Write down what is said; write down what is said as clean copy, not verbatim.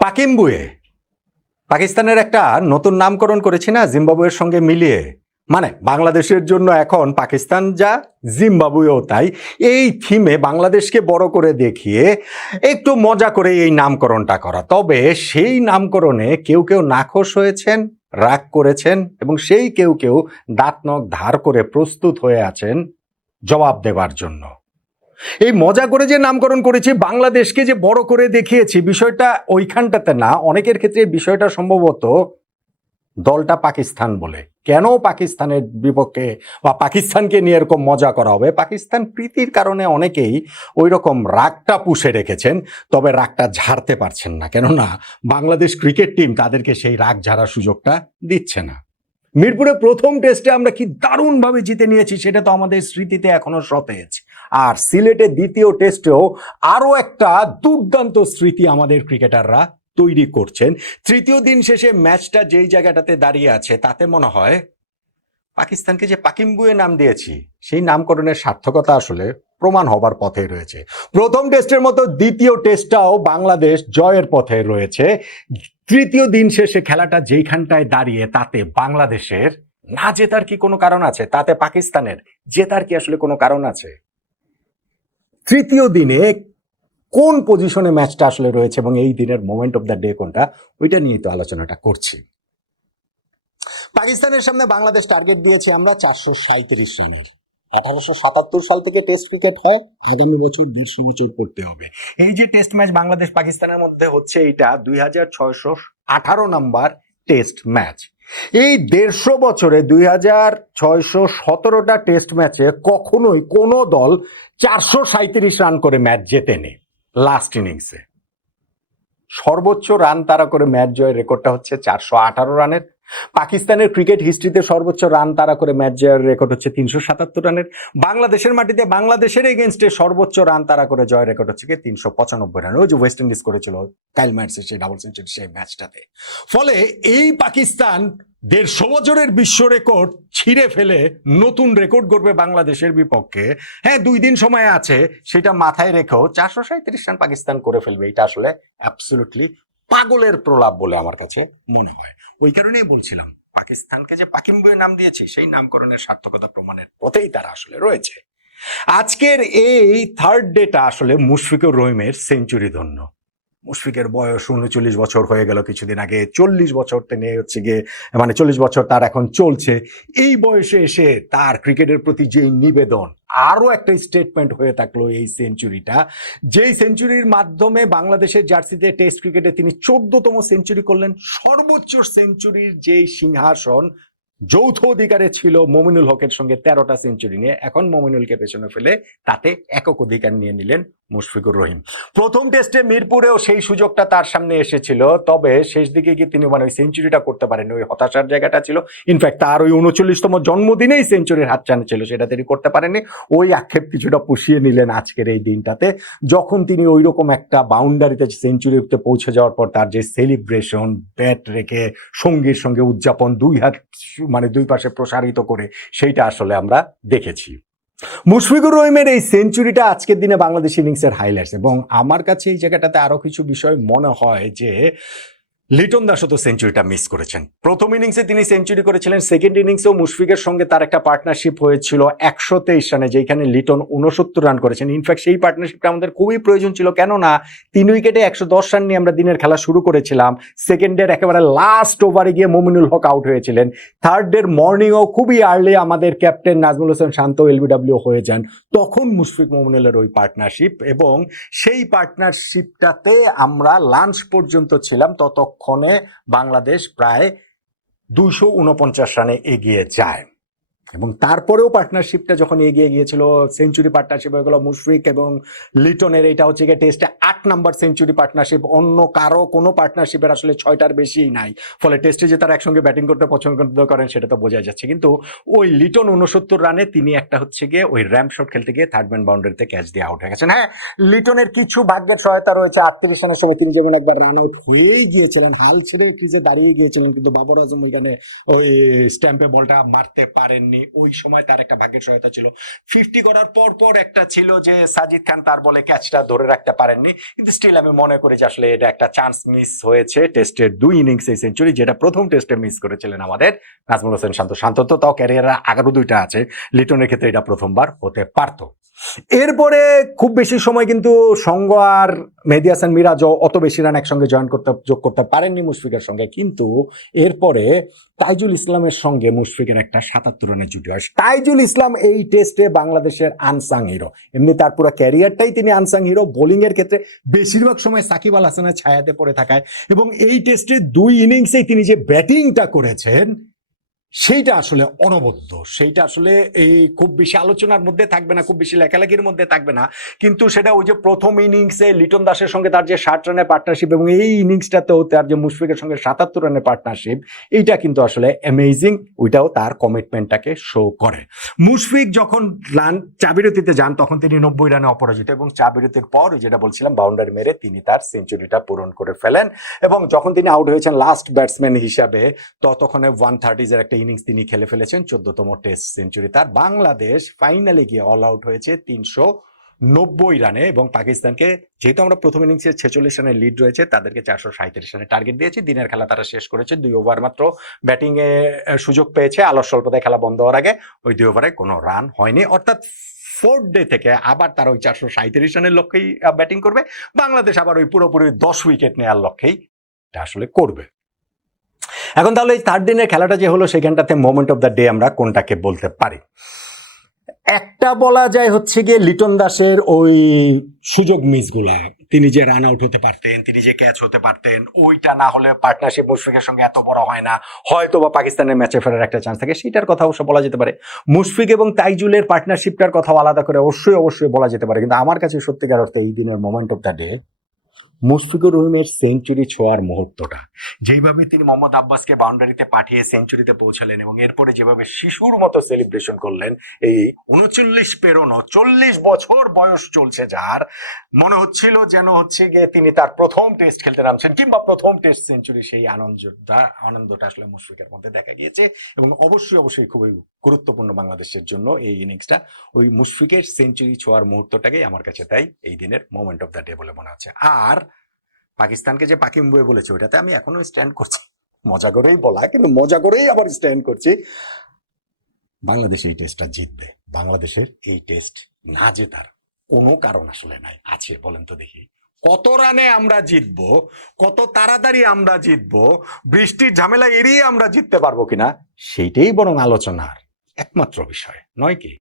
পাকিম্বুয়ে পাকিস্তানের একটা নতুন নামকরণ করেছি না জিম্বাবুয়ের সঙ্গে মিলিয়ে। মানে বাংলাদেশের জন্য এখন পাকিস্তান যা, জিম্বাবুয়েও তাই। এই থিমে বাংলাদেশকে বড় করে দেখিয়ে একটু মজা করে এই নামকরণটা করা। তবে সেই নামকরণে কেউ কেউ নাখোশ হয়েছেন, রাগ করেছেন, এবং সেই কেউ কেউ দাঁত নখ ধার করে প্রস্তুত হয়ে আছেন জবাব দেবার জন্য। এই মজা করে যে নামকরণ করেছি, বাংলাদেশকে যে বড় করে দেখিয়েছি, বিষয়টা ওইখানটাতে না। অনেকের ক্ষেত্রে বিষয়টা সম্ভবত দলটা পাকিস্তান বলে। কেন পাকিস্তানের বিপক্ষে বা পাকিস্তানকে নিয়ে এরকম মজা করা হবে? পাকিস্তান প্রীতির কারণে অনেকেই ওই রকম রাগটা পুষে রেখেছেন, তবে রাগটা ঝাড়তে পারছেন না, কেননা বাংলাদেশ ক্রিকেট টিম তাদেরকে সেই রাগ ঝাড়ার সুযোগটা দিচ্ছে না। মিরপুরে প্রথম টেস্টে আমরা কি দারুণভাবে জিতে নিয়েছি, সেটা তো আমাদের স্মৃতিতে এখনো সতেজ। আর সিলেটে দ্বিতীয় টেস্টেও আরো একটা দুর্দান্ত স্মৃতি আমাদের ক্রিকেটাররা তৈরি করছেন। তৃতীয় দিন শেষে ম্যাচটা যেই জায়গাটাতে দাঁড়িয়ে আছে, তাতে মনে হয় পাকিস্তানকে যে পাকিম্বুয়ে নাম দিয়েছি, সেই নামকরণের সার্থকতা আসলে প্রমাণ হবার পথে রয়েছে। প্রথম টেস্টের মতো দ্বিতীয় টেস্টটাও বাংলাদেশ জয়ের পথে রয়েছে। তৃতীয় দিন শেষে খেলাটা যেইখানটায় দাঁড়িয়ে, তাতে বাংলাদেশের না জেতার কি কোনো কারণ আছে? তাতে পাকিস্তানের জেতার কি আসলে কোনো কারণ আছে? তৃতীয় দিনে কোন পজিশনে ম্যাচটা আসলে রয়েছে এবং এই দিনের মোমেন্ট অফ দ্য ডে কোনটা, ওইটা নিয়ে তো আলোচনাটা করছি। পাকিস্তানের সামনে বাংলাদেশ টার্গেট দিয়েছে আমরা 437 রানের। 1877 সাল থেকে টেস্ট ক্রিকেট হয়, আগামী বছর 150 বছর করতে হবে। এই যে টেস্ট ম্যাচ বাংলাদেশ পাকিস্তানের মধ্যে হচ্ছে, এটা 2618 নাম্বার টেস্ট ম্যাচ। এই 150 বছরে 2617টা টেস্ট ম্যাচে কখনোই কোনো দল 437 রান করে ম্যাচ জেতেনি। লাস্ট ইনিংসে সর্বোচ্চ রান তাড়া করে ম্যাচ জয়ের রেকর্ডটা হচ্ছে 418 রানের। পাকিস্তানের ক্রিকেট হিস্ট্রিতে সর্বোচ্চ রান তাড়া করে ম্যাচ জয়ের রেকর্ড হচ্ছে 377 রানের। বাংলাদেশের মাটিতে বাংলাদেশের এগেনস্টে সর্বোচ্চ রান তাড়া করে জয়ের রেকর্ড হচ্ছে 395 রানের। ওই যে ওয়েস্ট ইন্ডিজ করেছিল কাইল মার্কসের সেই ডাবল সেঞ্চুরি সেই ম্যাচটাতে। ফলে এই পাকিস্তান 150 বছরের বিশ্ব রেকর্ড ছিঁড়ে ফেলে নতুন রেকর্ড করবে বাংলাদেশের বিপক্ষে। হ্যাঁ, 2 দিন সময় আছে, সেটা মাথায় রেখেও 437 রান পাকিস্তান করে ফেলবে। এটা আসলে অ্যাবসলিউটলি পাগলের প্রলাপ বলে আমার কাছে মনে হয়। ওই কারণেই বলছিলাম, পাকিস্তানকে যে পাকিম্বুয়ে নাম দিয়েছি, সেই নামকরণের সার্থকতা প্রমাণের পথেই তারা আসলে রয়েছে। আজকের এই থার্ড ডেটা আসলে মুশফিকুর রহিমের সেঞ্চুরি ধন্য। মুশফিকের বয়স 39 বছর হয়ে গেল কিছুদিন আগে। 40 বছর নিয়ে হচ্ছে গিয়ে, মানে 40 বছর তার এখন চলছে। এই বয়সে এসে তার ক্রিকেটের প্রতি যেই নিবেদন, আরো একটা স্টেটমেন্ট হয়ে থাকলো এই সেঞ্চুরিটা। যেই সেঞ্চুরির মাধ্যমে বাংলাদেশের জার্সিতে টেস্ট ক্রিকেটে তিনি 14তম সেঞ্চুরি করলেন। সর্বোচ্চ সেঞ্চুরির যেই সিংহাসন যৌথ অধিকারে ছিল মমিনুল হকের সঙ্গে 13টা সেঞ্চুরি নিয়ে, এখন মমিনুলকে পেছনে ফেলে তাতে একক অধিকার নিয়ে নিলেন মুশফিকুর রহিম। প্রথম টেস্টে মিরপুরেও সেই সুযোগটা তার সামনে এসেছিল, তবে শেষ দিকে গিয়ে তিনি ওই সেঞ্চুরিটা করতে পারেন। ওই হতাশার জায়গাটা ছিল। ইনফ্যাক্ট তার ওই 39তম জন্মদিনেই সেঞ্চুরির হাতছানি ছিল, সেটা তিনি করতে পারেননি। ওই আক্ষেপ কিছুটা পুষিয়ে নিলেন আজকের এই দিনটাতে, যখন তিনি ওই রকম একটা বাউন্ডারিতে সেঞ্চুরিতে পৌঁছে যাওয়ার পর তার যে সেলিব্রেশন, ব্যাট রেখে সঙ্গীর সঙ্গে উদযাপন, দুই হাত দুই পাশে প্রসারিত করে, সেইটা আসলে আমরা দেখেছি। মুশফিকুর রহিমের এই সেঞ্চুরিটা আজকের দিনে বাংলাদেশ ইনিংসের হাইলাইটস। এবং আমার কাছে এই জায়গাটাতে আরো কিছু বিষয় মনে হয় যে লিটন দাসও তো সেঞ্চুরিটা মিস করেছেন। প্রথম ইনিংসে তিনি সেঞ্চুরি করেছিলেন, সেকেন্ড ইনিংসেও মুশফিকের সঙ্গে তার একটা পার্টনারশিপ হয়েছিল 123 রানে, যেখানে লিটন 69 রান করেছেন। ইনফ্যাক্ট সেই পার্টনারশিপটা আমাদের খুবই প্রয়োজন ছিল, কেননা 3 উইকেটে 110 রান নিয়ে আমরা দিনের খেলা শুরু করেছিলাম। সেকেন্ডের একেবারে লাস্ট ওভারে গিয়ে মমিনুল হক আউট হয়েছিলেন। থার্ডের মর্নিংও খুবই আর্লি আমাদের ক্যাপ্টেন নাজমুল হোসেন শান্ত এলবিডব্লিউ হয়ে যান। তখন মুশফিক মমিনুলের ওই পার্টনারশিপ, এবং সেই পার্টনারশিপটাতে আমরা লাঞ্চ পর্যন্ত ছিলাম। ততক্ষণে বাংলাদেশ প্রায় 249 রানে এগিয়ে যায়। এবং তারপরেও পার্টনারশিপটা যখন এগিয়ে গিয়েছিল, সেঞ্চুরি পার্টনারশিপ হয়ে গেল মুশফিক এবং লিটনের। এটা হচ্ছে গিয়ে টেস্টে 8 নাম্বার সেঞ্চুরি পার্টনারশিপ। অন্য কারো কোনো পার্টনারশিপের আসলে 6টার বেশি নাই। ফলে টেস্টে যে তারা একসঙ্গে ব্যাটিং করতে পছন্দ করেন, সেটা তো বোঝা যাচ্ছে। কিন্তু ওই লিটন 69 রানে তিনি একটা হচ্ছে গিয়ে ওই র্যাম্প শট খেলতে গিয়ে থার্ড ম্যান বাউন্ডারিতে ক্যাচ দিয়ে আউট হয়ে গেছেন। হ্যাঁ, লিটনের কিছু ভাগ্যের সহায়তা রয়েছে। 38 রানের সময় তিনি যেমন একবার রান আউট হয়েই গিয়েছিলেন, হাল ছেড়ে ক্রিজে দাঁড়িয়ে গিয়েছিলেন, কিন্তু বাবর আজম ওইখানে ওই স্ট্যাম্পে বলটা মারতে পারেননি। পারেননি, ওই সময় তার একটা ভাগ্যের সহায়তা ছিল। 50 করার পর পর একটা ছিল যে সাজিদ খান তার বলে ক্যাচটা ধরে রাখতে পারেননি, কিন্তু স্টিল আমি মনে করি যে আসলে এটা একটা চান্স মিস হয়েছে টেস্টের 2 ইনিংসে সেঞ্চুরি, যেটা প্রথম টেস্টে মিস করেছিলেন আমাদের নাজমুল হোসেন শান্ত। শান্ত তো তাও ক্যারিয়ারে আগারও 2টা আছে, লিটনের ক্ষেত্রে এটা প্রথমবার হতে পারতো। এরপরে খুব বেশি সময় কিন্তু সঙ্গ আর মেহেদী হাসান মিরাজও অত বেশি রান একসঙ্গে যোগ করতে পারেননি মুশফিকের সঙ্গে, কিন্তু এরপরে তাইজুল ইসলামের সঙ্গে মুশফিকের একটা 77 রানের জুটি হয়। তাইজুল ইসলাম এই টেস্টে বাংলাদেশের আনসাং হিরো, এমনি তার পুরো ক্যারিয়ারটাই তিনি আনসাং হিরো। বোলিং এর ক্ষেত্রে বেশিরভাগ সময় সাকিব আল হাসানের ছায়াতে পড়ে থাকায়, এবং এই টেস্টে 2 ইনিংসেই তিনি যে ব্যাটিংটা করেছেন সেইটা আসলে অনবদ্য, সেইটা আসলে এই খুব বেশি আলোচনার মধ্যে থাকবে না, খুব বেশি লেখালেখির মধ্যে থাকবে না, কিন্তু সেটা ওই যে প্রথম ইনিংসে লিটন দাসের সঙ্গে তার যে 60 রানের পার্টনারশিপ, এবং এই ইনিংসটাতেও তার যে মুশফিকের সঙ্গে 77 রানের পার্টনারশিপ, এইটা কিন্তু আসলে অ্যামেজিং। ওইটাও তার কমিটমেন্টটাকে শো করে। মুশফিক যখন রান চাবিরতিতে যান তখন তিনি 90 রানে অপরাজিত, এবং চাবিরতির পর যেটা বলছিলাম বাউন্ডারি মেরে তিনি তার সেঞ্চুরিটা পূরণ করে ফেলেন। এবং যখন তিনি আউট হয়েছেন লাস্ট ব্যাটসম্যান হিসাবে, ততক্ষণে 130 এর একটা ইনিংস তিনি খেলে ফেলেছেন, 14তম টেস্ট সেঞ্চুরি তার। বাংলাদেশ ফাইনালে গিয়ে অল আউট হয়েছে 390 রানে, এবং পাকিস্তানকে যেহেতু আমরা প্রথম ইনিংসে 46 রানের লিড রয়েছে, তাদেরকে 437 রানের টার্গেট দিয়েছি। দিনের খেলা তারা শেষ করেছে, 2 ওভার মাত্র ব্যাটিং এ সুযোগ পেয়েছে, আলোর স্বল্পতায় খেলা বন্ধ হওয়ার আগে ওই 2 ওভারে কোনো রান হয়নি। অর্থাৎ 4th ডে থেকে আবার তারা ওই 437 রানের লক্ষ্যেই ব্যাটিং করবে। বাংলাদেশ আবার ওই পুরোপুরি 10 উইকেট নেওয়ার লক্ষ্যেই এটা আসলে করবে। এখন তাহলে এই 3rd দিনের খেলাটা যে হলো, সেখানটাতে মোমেন্ট অফ দ্য ডে আমরা কোনটাকে বলতে পারি? একটা বলা যায় হচ্ছে গিয়ে লিটন দাসের ওই সুযোগ মিসগুলা, তিনি যে রান আউট হতে পারতেন, তিনি যে ক্যাচ হতে পারতেন, ওইটা না হলে পার্টনারশিপ মুশফিকের সঙ্গে এত বড় হয় না, হয়তো বা পাকিস্তানের ম্যাচে ফেরার একটা চান্স থাকে, সেটার কথা অবশ্য বলা যেতে পারে। মুশফিক এবং তাইজুলের পার্টনারশিপটার কথা আলাদা করে অবশ্যই বলা যেতে পারে, কিন্তু আমার কাছে সত্যিকার অর্থে এই দিনের moment of the day Mushfiqur রহিমের সেঞ্চুরি ছোঁয়ার মুহূর্তটা, যেইভাবে তিনি মোহাম্মদ আব্বাসকে বাউন্ডারিতে পাঠিয়ে সেঞ্চুরিতে পৌঁছালেন, এবং এরপরে যেভাবে শিশুর মতো সেলিব্রেশন করলেন, এই 39 পেরোনো 40 বছর বয়স চলছে যার, মনে হচ্ছিল যেন হচ্ছে গিয়ে তিনি তার প্রথম টেস্ট খেলতে নামছেন, কিংবা প্রথম টেস্ট সেঞ্চুরি। সেই আনন্দটা আসলে মুশফিকের মধ্যে দেখা গিয়েছে, এবং অবশ্যই খুবই গুরুত্বপূর্ণ বাংলাদেশের জন্য এই ইনিংসটা। ওই মুশফিকের সেঞ্চুরি ছোঁয়ার মুহূর্তটাকেই আমার কাছে তাই এই দিনের মোমেন্ট অফ দ্য ডে বলে মনে হচ্ছে। আর পাকিস্তানকে যে পাকিম বয়ে বলেছে, ওইটাতে আমি এখনো স্ট্যান্ড করছি, মজা করেই বলা, কিন্তু মজা করেই আবার স্ট্যান্ড করছি। বাংলাদেশ এই টেস্টটা জিতবে। বাংলাদেশের এই টেস্ট না জেতার কোনো কারণ আসলে নাই। আছে বলেন তো দেখি, কত রানে আমরা জিতবো, কত তাড়াতাড়ি আমরা জিতবো, বৃষ্টির ঝামেলা এড়িয়ে আমরা জিততে পারবো কিনা, সেইটাই বরং আলোচনার একমাত্র বিষয় নয় কি?